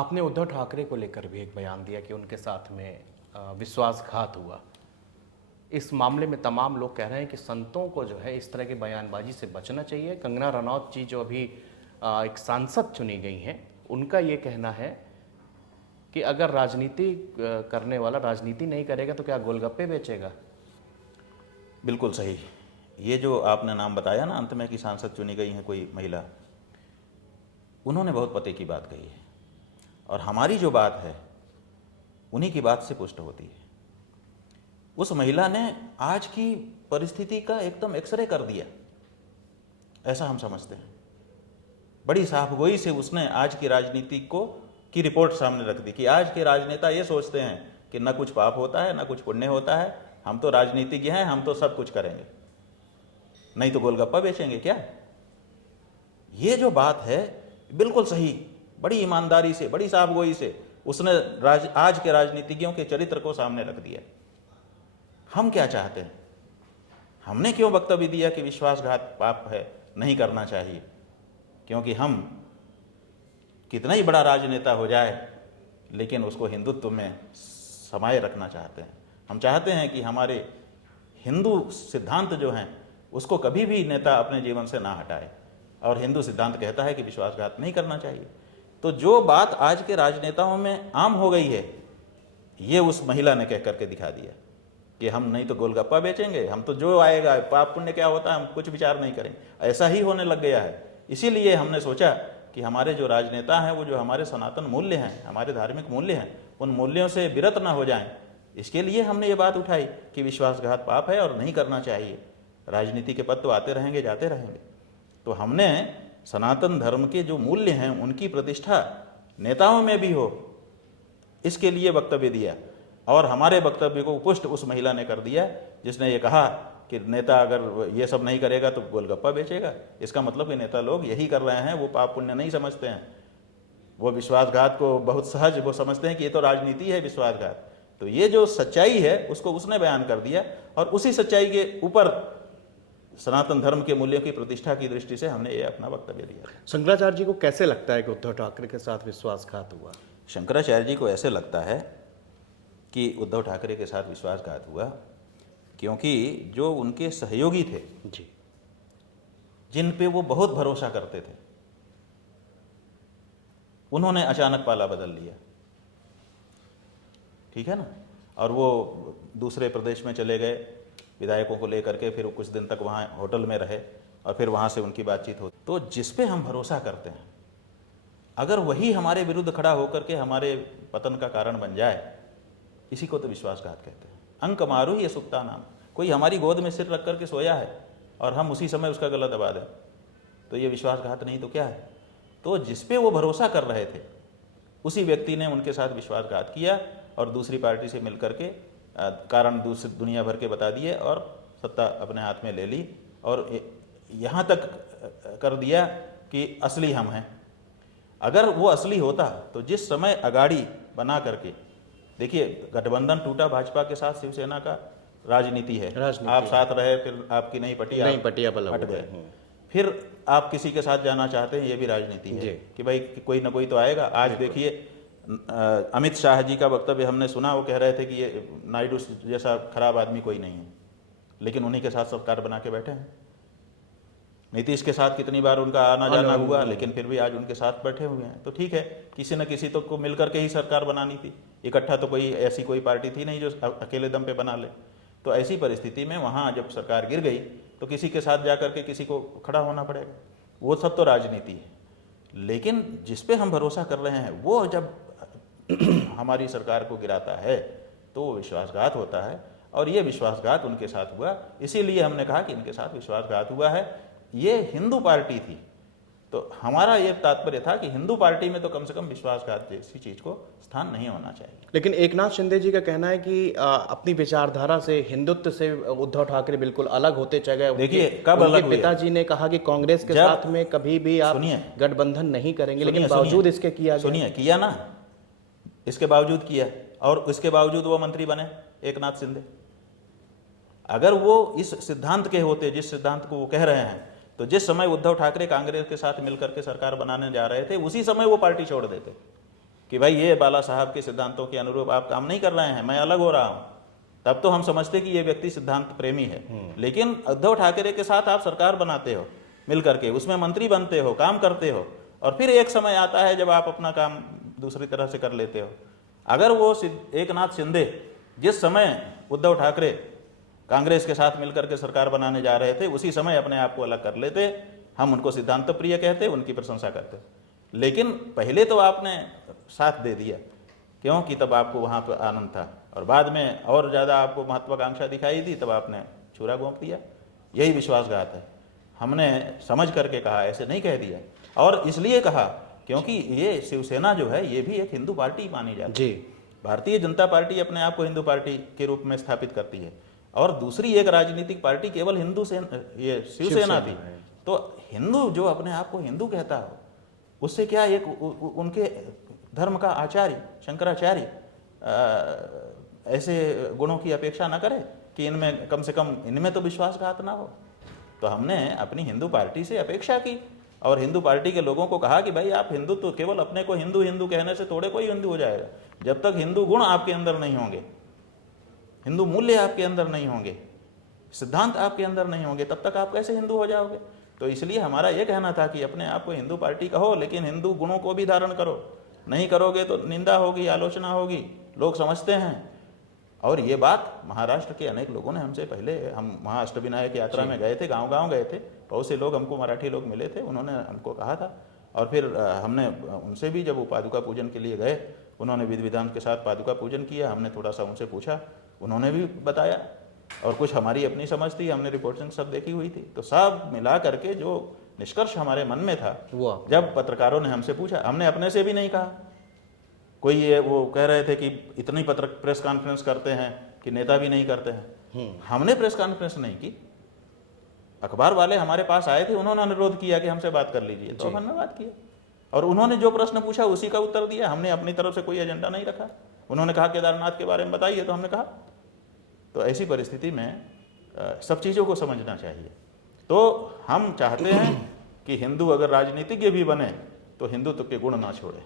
आपने उद्धव ठाकरे को लेकर भी एक बयान दिया कि उनके साथ में विश्वासघात हुआ। इस मामले में तमाम लोग कह रहे हैं कि संतों को जो है इस तरह की बयानबाजी से बचना चाहिए। कंगना रनौत जी जो अभी एक सांसद चुनी गई हैं, उनका ये कहना है कि अगर राजनीति करने वाला राजनीति नहीं करेगा तो क्या गोलगप्पे बेचेगा। बिल्कुल सही। ये जो आपने नाम बताया ना अंत में कि सांसद चुनी गई हैं कोई महिला, उन्होंने बहुत पते की बात कही है और हमारी जो बात है उन्हीं की बात से पुष्ट होती है। उस महिला ने आज की परिस्थिति का एकदम एक्सरे कर दिया, ऐसा हम समझते हैं। बड़ी साफगोई से उसने आज की राजनीति की रिपोर्ट सामने रख दी कि आज के राजनेता ये सोचते हैं कि न कुछ पाप होता है न कुछ पुण्य होता है, हम तो राजनीतिज्ञ हैं, हम तो सब कुछ करेंगे, नहीं तो गोलगप्पा बेचेंगे क्या। ये जो बात है बिल्कुल सही, बड़ी ईमानदारी से, बड़ी साफगोई से उसने आज के राजनीतिज्ञों के चरित्र को सामने रख दिया। हम क्या चाहते हैं, हमने क्यों वक्तव्य दिया कि विश्वासघात पाप है, नहीं करना चाहिए, क्योंकि हम कितना ही बड़ा राजनेता हो जाए लेकिन उसको हिंदुत्व में समाये रखना चाहते हैं। हम चाहते हैं कि हमारे हिंदू सिद्धांत जो हैं उसको कभी भी नेता अपने जीवन से ना हटाए, और हिंदू सिद्धांत कहता है कि विश्वासघात नहीं करना चाहिए। तो जो बात आज के राजनेताओं में आम हो गई है, ये उस महिला ने कह करके दिखा दिया कि हम नहीं तो गोलगप्पा बेचेंगे, हम तो जो आएगा, पाप पुण्य क्या होता है हम कुछ विचार नहीं करेंगे, ऐसा ही होने लग गया है। इसीलिए हमने सोचा कि हमारे जो राजनेता हैं वो जो हमारे सनातन मूल्य हैं, हमारे धार्मिक मूल्य हैं, उन मूल्यों से विरत ना हो जाएं। इसके लिए हमने ये बात उठाई कि विश्वासघात पाप है और नहीं करना चाहिए। राजनीति के पद तो आते रहेंगे जाते रहेंगे, तो हमने सनातन धर्म के जो मूल्य हैं उनकी प्रतिष्ठा नेताओं में भी हो, इसके लिए वक्तव्य दिया। और हमारे वक्तव्य को पुष्ट उस महिला ने कर दिया जिसने ये कहा कि नेता अगर ये सब नहीं करेगा तो गोलगप्पा बेचेगा। इसका मतलब कि नेता लोग यही कर रहे हैं, वो पाप पुण्य नहीं समझते हैं, वो विश्वासघात को बहुत सहज वो समझते हैं कि ये तो राजनीति है विश्वासघात। तो ये जो सच्चाई है उसको उसने बयान कर दिया, और उसी सच्चाई के ऊपर सनातन धर्म के मूल्यों की प्रतिष्ठा की दृष्टि से हमने ये अपना वक्तव्य दिया। शंकराचार्य जी को कैसे लगता है कि उद्धव ठाकरे के साथ विश्वासघात हुआ? शंकराचार्य जी को ऐसे लगता है कि उद्धव ठाकरे के साथ विश्वासघात हुआ क्योंकि जो उनके सहयोगी थे जी, जिन पे वो बहुत भरोसा करते थे, उन्होंने अचानक पाला बदल लिया, ठीक है ना। और वो दूसरे प्रदेश में चले गए विधायकों को लेकर के, फिर कुछ दिन तक वहाँ होटल में रहे और फिर वहाँ से उनकी बातचीत होती। तो जिस पे हम भरोसा करते हैं अगर वही हमारे विरुद्ध खड़ा होकर के हमारे पतन का कारण बन जाए, इसी को तो विश्वासघात कहते हैं। अंक मारू ही सुक्ता नाम, कोई हमारी गोद में सिर रख करके सोया है और हम उसी समय उसका गला दबा दें, तो ये विश्वासघात नहीं तो क्या है। तो जिस पे वो भरोसा कर रहे थे उसी व्यक्ति ने उनके साथ विश्वासघात किया और दूसरी पार्टी से मिलकर के कारण दूसरी दुनिया भर के बता दिए और सत्ता अपने हाथ में ले ली, और यहाँ तक कर दिया कि असली हम हैं। अगर वो असली होता तो जिस समय अगाड़ी बना करके, देखिए गठबंधन टूटा भाजपा के साथ, शिवसेना का राजनीति है, आप साथ रहे, फिर आपकी नहीं पटी, नहीं पटी, आप हट गए, फिर आप किसी के साथ जाना चाहते हैं, ये भी राजनीति है कि भाई कोई ना कोई तो आएगा। आज देखिए अमित शाह जी का वक्तव्य हमने सुना, वो कह रहे थे कि ये नायडू जैसा खराब आदमी कोई नहीं है, लेकिन उन्हीं के साथ सरकार बना के बैठे हैं। नीतीश के साथ कितनी बार उनका आना जाना हुआ, लेकिन फिर भी आज उनके साथ बैठे हुए हैं। तो ठीक है, किसी न किसी तो को मिलकर के ही सरकार बनानी थी, इकट्ठा तो कोई ऐसी कोई पार्टी थी नहीं जो अकेले दम पे बना ले। तो ऐसी परिस्थिति में वहाँ जब सरकार गिर गई तो किसी के साथ जा करके किसी को खड़ा होना पड़ेगा, वो सब तो राजनीति है। लेकिन जिस पे हम भरोसा कर रहे हैं वो जब हमारी सरकार को गिराता है तो वो विश्वासघात होता है, और ये विश्वासघात उनके साथ हुआ। इसीलिए हमने कहा कि इनके साथ विश्वासघात हुआ है। ये हिंदू पार्टी थी, तो हमारा ये तात्पर्य था कि हिंदू पार्टी में तो कम से कम विश्वासघात जैसी चीज को स्थान नहीं होना चाहिए। लेकिन एकनाथ शिंदे जी का कहना है कि अपनी विचारधारा से, हिंदुत्व से उद्धव ठाकरे बिल्कुल अलग होते चले गए। देखिए कब अलग हुए? पिताजी ने कहा कि कांग्रेस के साथ में कभी भी आप गठबंधन नहीं करेंगे, लेकिन बावजूद इसके किया ना, इसके बावजूद किया, और इसके बावजूद वो मंत्री बने एकनाथ शिंदे। अगर वो इस सिद्धांत के होते, जिस सिद्धांत को वो कह रहे हैं, तो जिस समय उद्धव ठाकरे कांग्रेस के साथ मिलकर के सरकार बनाने जा रहे थे उसी समय वो पार्टी छोड़ देते। कि भाई ये बाला साहब के सिद्धांतों के अनुरूप आप काम नहीं कर रहे हैं, मैं अलग हो रहा हूँ, तब तो हम समझते कि ये व्यक्ति सिद्धांत प्रेमी है। लेकिन उद्धव ठाकरे के साथ आप सरकार बनाते हो मिल करके, उसमें मंत्री बनते हो, काम करते हो, और फिर एक समय आता है जब आप अपना काम दूसरी तरह से कर लेते हो। अगर वो एकनाथ शिंदे जिस समय उद्धव ठाकरे कांग्रेस के साथ मिलकर के सरकार बनाने जा रहे थे, उसी समय अपने आप को अलग कर लेते, हम उनको सिद्धांत प्रिय कहते, उनकी प्रशंसा करते। लेकिन पहले तो आपने साथ दे दिया, क्योंकि तब आपको वहाँ पर आनंद था, और बाद में और ज़्यादा आपको महत्वाकांक्षा दिखाई दी, तब आपने छुरा घोंप दिया। यही विश्वासघात है। हमने समझ करके कहा, ऐसे नहीं कह दिया, और इसलिए कहा क्योंकि ये शिवसेना जो है ये भी एक हिंदू पार्टी मानी जाती है। भारतीय जनता पार्टी अपने आप को हिंदू पार्टी के रूप में स्थापित करती है, और दूसरी एक राजनीतिक पार्टी केवल हिंदू से ये शिवसेना थी। तो हिंदू जो अपने आप को हिंदू कहता हो, उससे क्या एक उनके धर्म का आचार्य शंकराचार्य ऐसे गुणों की अपेक्षा ना करे कि इनमें कम से कम इनमें तो विश्वासघात ना हो। तो हमने अपनी हिंदू पार्टी से अपेक्षा की, और हिंदू पार्टी के लोगों को कहा कि भाई आप हिंदू तो केवल अपने को हिंदू हिंदू कहने से थोड़े कोई हिंदू हो जाएगा। जब तक हिंदू गुण आपके अंदर नहीं होंगे, हिंदू मूल्य आपके अंदर नहीं होंगे, सिद्धांत आपके अंदर नहीं होंगे, तब तक आप कैसे हिंदू हो जाओगे। तो इसलिए हमारा ये कहना था कि अपने आप को हिंदू पार्टी कहो, लेकिन हिंदू गुणों को भी धारण करो। नहीं करोगे तो निंदा होगी, आलोचना होगी, लोग समझते हैं। और ये बात महाराष्ट्र के अनेक लोगों ने हमसे पहले, हम वहाँ अष्टविनायक यात्रा में गए थे, गांव-गांव गए थे, बहुत से लोग हमको मराठी लोग मिले थे, उन्होंने हमको कहा था। और फिर हमने उनसे भी जब वो पादुका पूजन के लिए गए, उन्होंने विधि विधान के साथ पादुका पूजन किया, हमने थोड़ा सा उनसे पूछा, उन्होंने भी बताया, और कुछ हमारी अपनी समझ थी, हमने रिपोर्टिंग सब देखी हुई थी। तो सब मिला करके जो निष्कर्ष हमारे मन में था, जब पत्रकारों ने हमसे पूछा, हमने अपने से भी नहीं कहा। कोई ये वो कह रहे थे कि इतनी प्रेस कॉन्फ्रेंस करते हैं कि नेता भी नहीं करते हैं। हमने प्रेस कॉन्फ्रेंस नहीं की, अखबार वाले हमारे पास आए थे, उन्होंने अनुरोध किया कि हमसे बात कर लीजिए, तो हमने बात किया, और उन्होंने जो प्रश्न पूछा उसी का उत्तर दिया। हमने अपनी तरफ से कोई एजेंडा नहीं रखा। उन्होंने कहा केदारनाथ के बारे में बताइए, तो हमने कहा। तो ऐसी परिस्थिति में सब चीज़ों को समझना चाहिए। तो हम चाहते हैं कि हिंदू अगर राजनीतिज्ञ भी बने तो हिंदुत्व के गुण ना छोड़े।